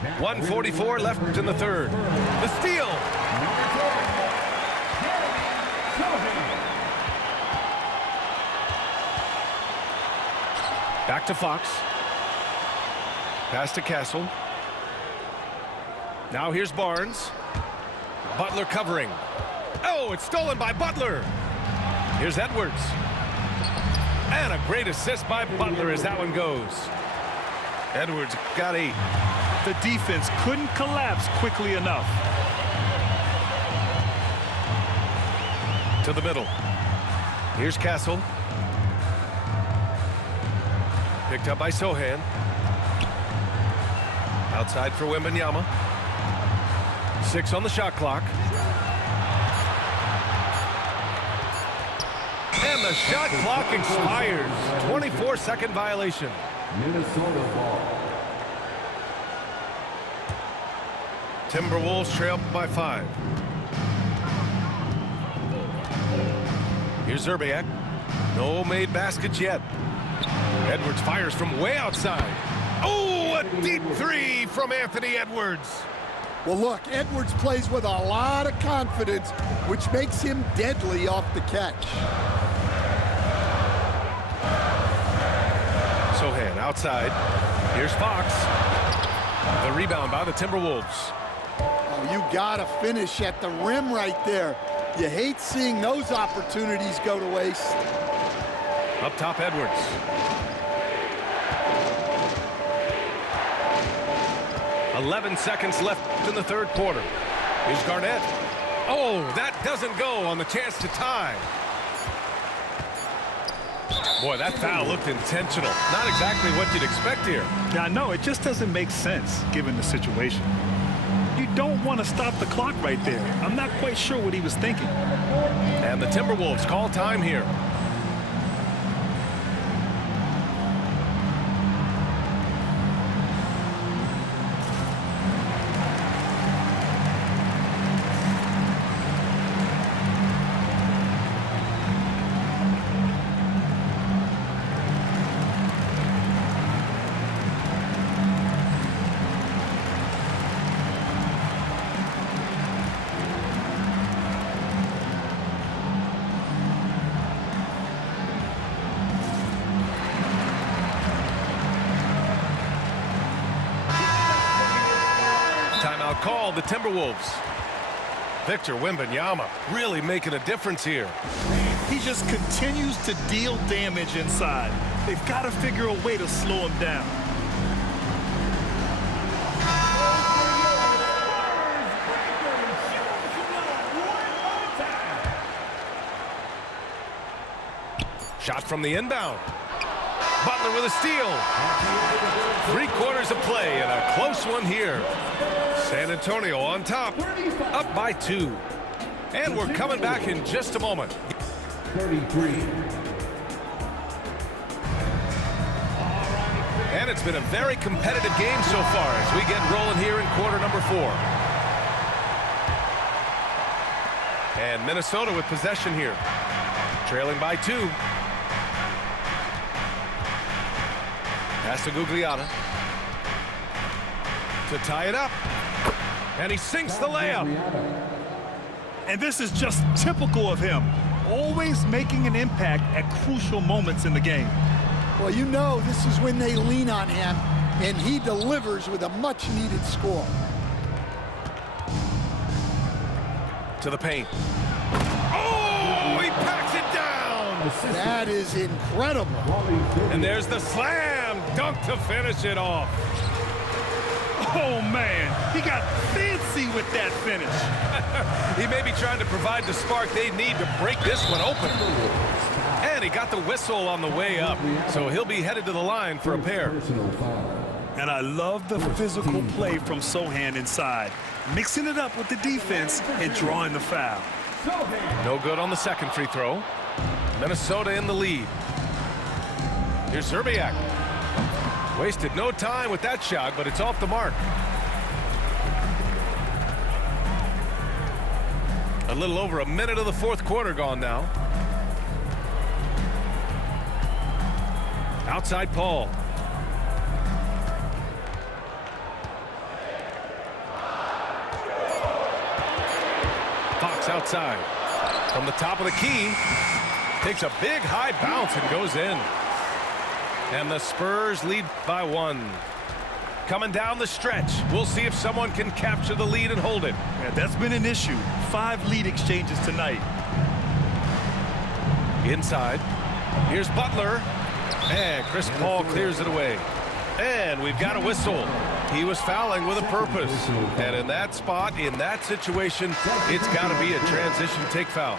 1:44 left in the third. The steal. Back to Fox. Pass to Castle. Now here's Barnes. Butler covering. Oh, it's stolen by Butler. Here's Edwards. And a great assist by Butler as that one goes. Edwards got 8. The defense couldn't collapse quickly enough. To the middle. Here's Castle. Picked up by Sohan. Outside for Wembanyama. 6 on the shot clock. And the shot clock expires. 24-second violation. Minnesota ball. Timberwolves trail by 5. Here's Zerbiak. No made baskets yet. Edwards fires from way outside. Oh, a deep 3 from Anthony Edwards. Well, look, Edwards plays with a lot of confidence, which makes him deadly off the catch. Sohan outside. Here's Fox. The rebound by the Timberwolves. Oh, you gotta finish at the rim right there. You hate seeing those opportunities go to waste. Up top, Edwards. "11 seconds left in the third quarter. Here's Garnett. Oh, that doesn't go on the chance to tie. Boy, that foul looked intentional. Not exactly what you'd expect here. Yeah, I know. It just doesn't make sense given the situation. You don't want to stop the clock right there. I'm not quite sure what he was thinking. And the Timberwolves call time here. Timeout called, the Timberwolves. Victor Wembanyama really making a difference here. He just continues to deal damage inside. They've got to figure a way to slow him down. Shot from the inbound. Butler with a steal. 3/4 of play and a close one here. San Antonio on top, up by 2. And we're coming back in just a moment. 33. And it's been a very competitive game so far as we get rolling here in quarter number 4. And Minnesota with possession here. Trailing by 2. Pass to Gugliotta. To tie it up. And he sinks the layup. And this is just typical of him. Always making an impact at crucial moments in the game. Well, you know this is when they lean on him, and he delivers with a much-needed score. To the paint. Oh, he packs it down. That is incredible. And there's the slam dunk to finish it off. Oh, man, he got fancy with that finish. He may be trying to provide the spark they need to break this one open. And he got the whistle on the way up, so he'll be headed to the line for a pair. And I love the physical play from Sohan inside, mixing it up with the defense and drawing the foul. No good on the second free throw. Minnesota in the lead. Here's Zerbiak. Wasted no time with that shot, but it's off the mark. A little over a minute of the fourth quarter gone now. Outside Paul. pass outside. From the top of the key, takes a big high bounce and goes in. And the Spurs lead by 1. Coming down the stretch, we'll see if someone can capture the lead and hold it. Yeah, that's been an issue. 5 lead exchanges tonight. Inside, here's Butler, and Chris Paul clears it away. And we've got a whistle. He was fouling with a purpose. And in that spot, in that situation, it's got to be a transition take foul.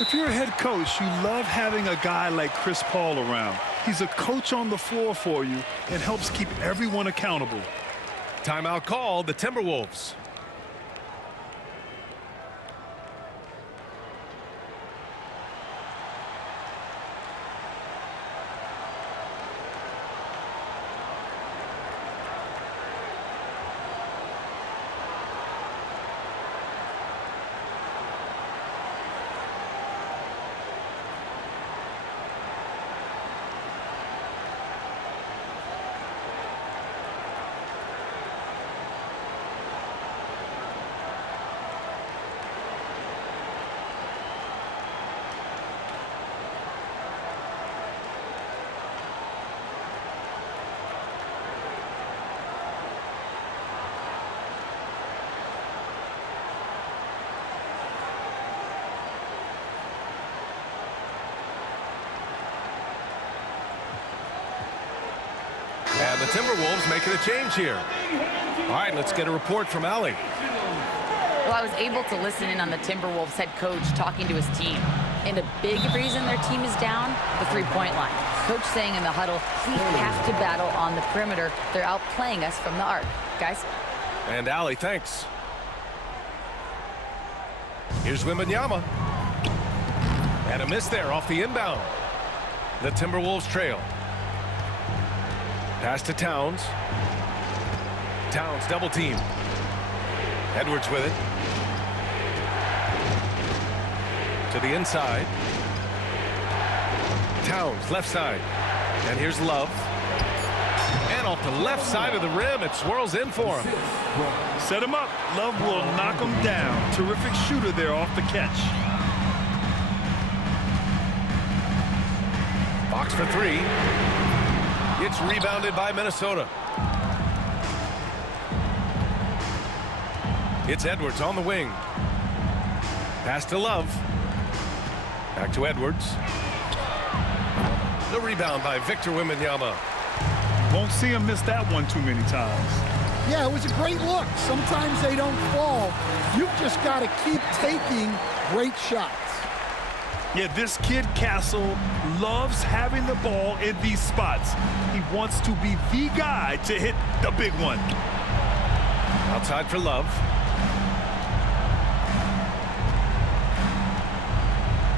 If you're a head coach, you love having a guy like Chris Paul around. He's a coach on the floor for you and helps keep everyone accountable. Timeout called, the Timberwolves. And the Timberwolves making a change here. All right, let's get a report from Allie. Well, I was able to listen in on the Timberwolves head coach talking to his team. And a big reason their team is down, the three-point line. Coach saying in the huddle, we have to battle on the perimeter. They're outplaying us from the arc. Guys? And Allie, thanks. Here's Wembanyama. And a miss there off the inbound. The Timberwolves trail. Pass to Towns. Towns double team. Edwards with it. To the inside. Towns left side. And here's Love. And off the left side of the rim, it swirls in for him. Set him up. Love will knock him down. Terrific shooter there off the catch. Box for 3. It's rebounded by Minnesota. It's Edwards on the wing. Pass to Love. Back to Edwards. The rebound by Victor Wembanyama. Won't see him miss that one too many times. Yeah, it was a great look. Sometimes they don't fall. You've just got to keep taking great shots. Yeah, this kid Castle loves having the ball in these spots. He wants to be the guy to hit the big one. Outside for Love.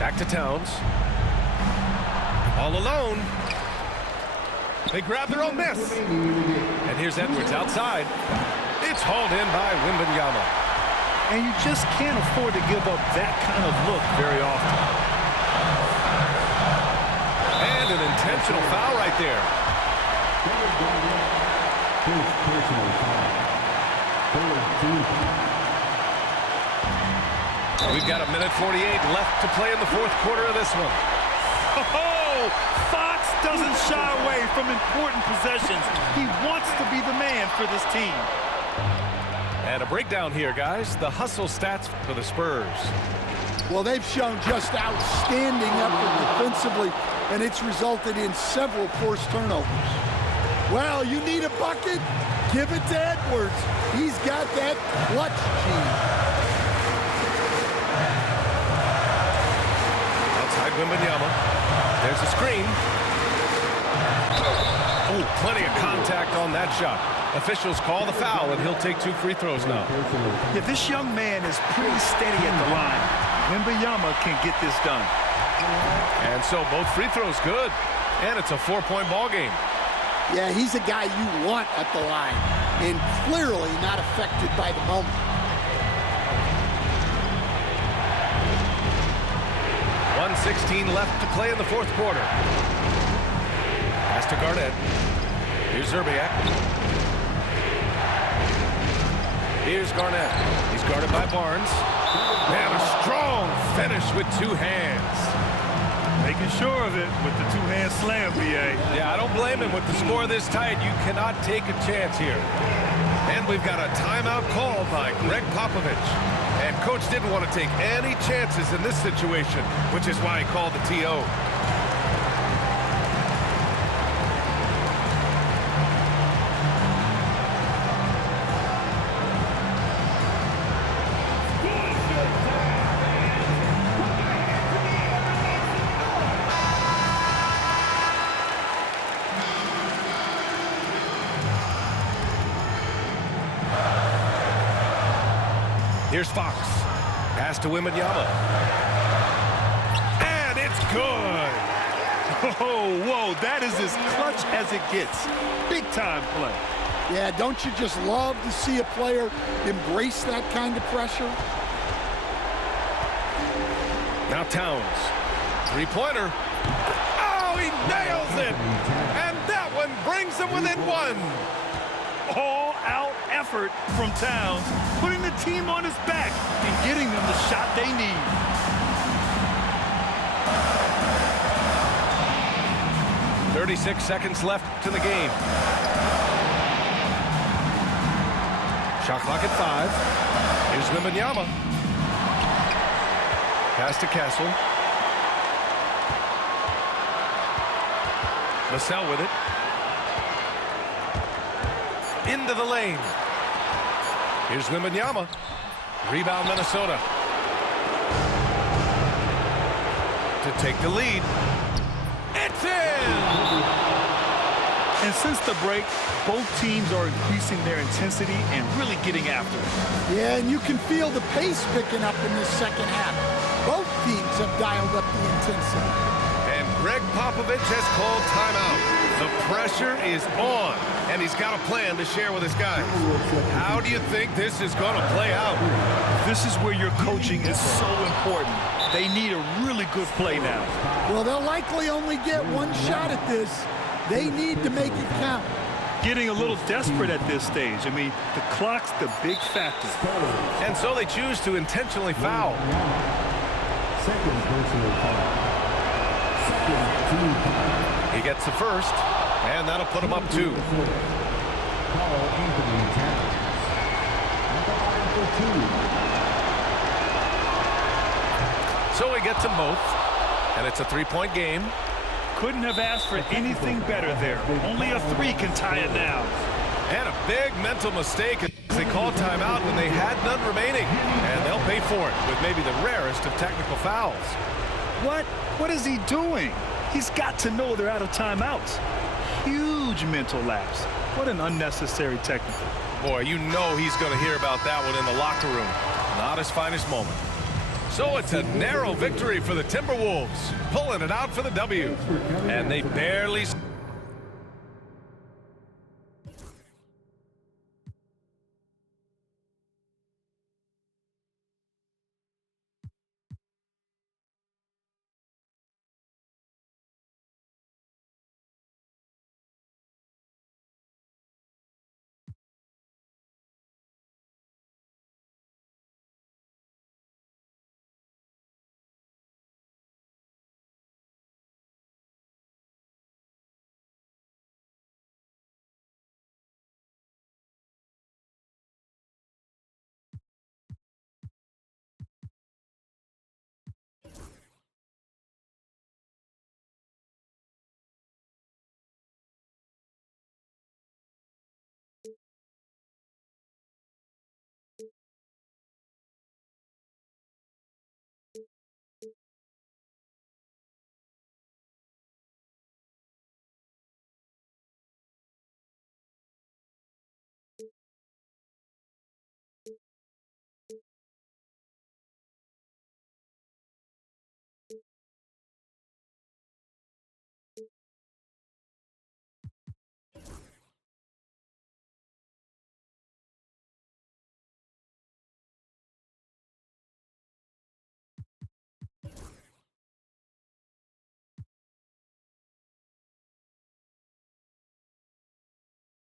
Back to Towns. All alone. They grab their own miss. And here's Edwards outside. It's hauled in by Wembanyama. And you just can't afford to give up that kind of look very often. And an intentional foul right there. We've got a minute 48 left to play in the fourth quarter of this one. Oh, Fox doesn't shy away from important possessions. He wants to be the man for this team. And a breakdown here, guys. The hustle stats for the Spurs. Well, they've shown just outstanding effort defensively, and it's resulted in several forced turnovers. Well, you need a bucket? Give it to Edwards. He's got that clutch gene. Outside Wembanyama. There's a screen. Oh, plenty of contact on that shot. Officials call the foul, and he'll take 2 free throws now. Yeah, this young man is pretty steady at the line. Wembanyama can get this done. And so both free throws good. And it's a 4-point ball game. Yeah, he's a guy you want at the line, and clearly not affected by the moment. .116 left to play in the fourth quarter. Pass to Garnett. Here's Zerbiak. Here's Garnett. He's guarded by Barnes. And a strong finish with two hands. Making sure of it with the two-hand slam, B.A. Yeah, I don't blame him. With the score this tight, you cannot take a chance here. And we've got a timeout called by Greg Popovich. And Coach didn't want to take any chances in this situation, which is why he called the TO. Here's Fox. Pass to Wembanyama. And it's good. Oh, whoa, that is as clutch as it gets. Big-time play. Yeah, don't you just love to see a player embrace that kind of pressure? Now Towns. Three-pointer. Oh, he nails it. And that one brings him within one. All-out effort from Towns, putting the team on his back and getting them the shot they need. .36 seconds left in the game. Shot clock at 5. Here's Wembanyama. Pass to Castle. Vassell with it. Into the lane. Here's Wembanyama. Rebound Minnesota. To take the lead. It's in! And since the break, both teams are increasing their intensity and really getting after it. Yeah, and you can feel the pace picking up in this second half. Both teams have dialed up the intensity. And Greg Popovich has called timeout. The pressure is on, and he's got a plan to share with his guys. How do you think this is going to play out? This is where your coaching is so important. They need a really good play now. Well, they'll likely only get one shot at this. They need to make it count. Getting a little desperate at this stage. I mean, the clock's the big factor. And so they choose to intentionally foul. Second personal foul. Second team foul. He gets the first, and that'll put him up 2. Carl Anthony Towns. At the line for 2. So he gets them both, and it's a 3-point game. Couldn't have asked for anything better there. Only a 3 can tie it down. And a big mental mistake as they called timeout when they had none remaining. And they'll pay for it with maybe the rarest of technical fouls. What? What is he doing? He's got to know they're out of timeouts. Huge mental lapse. What an unnecessary technical. Boy, you know he's going to hear about that one in the locker room. Not his finest moment. So it's a narrow victory for the Timberwolves, pulling it out for the W. And they barely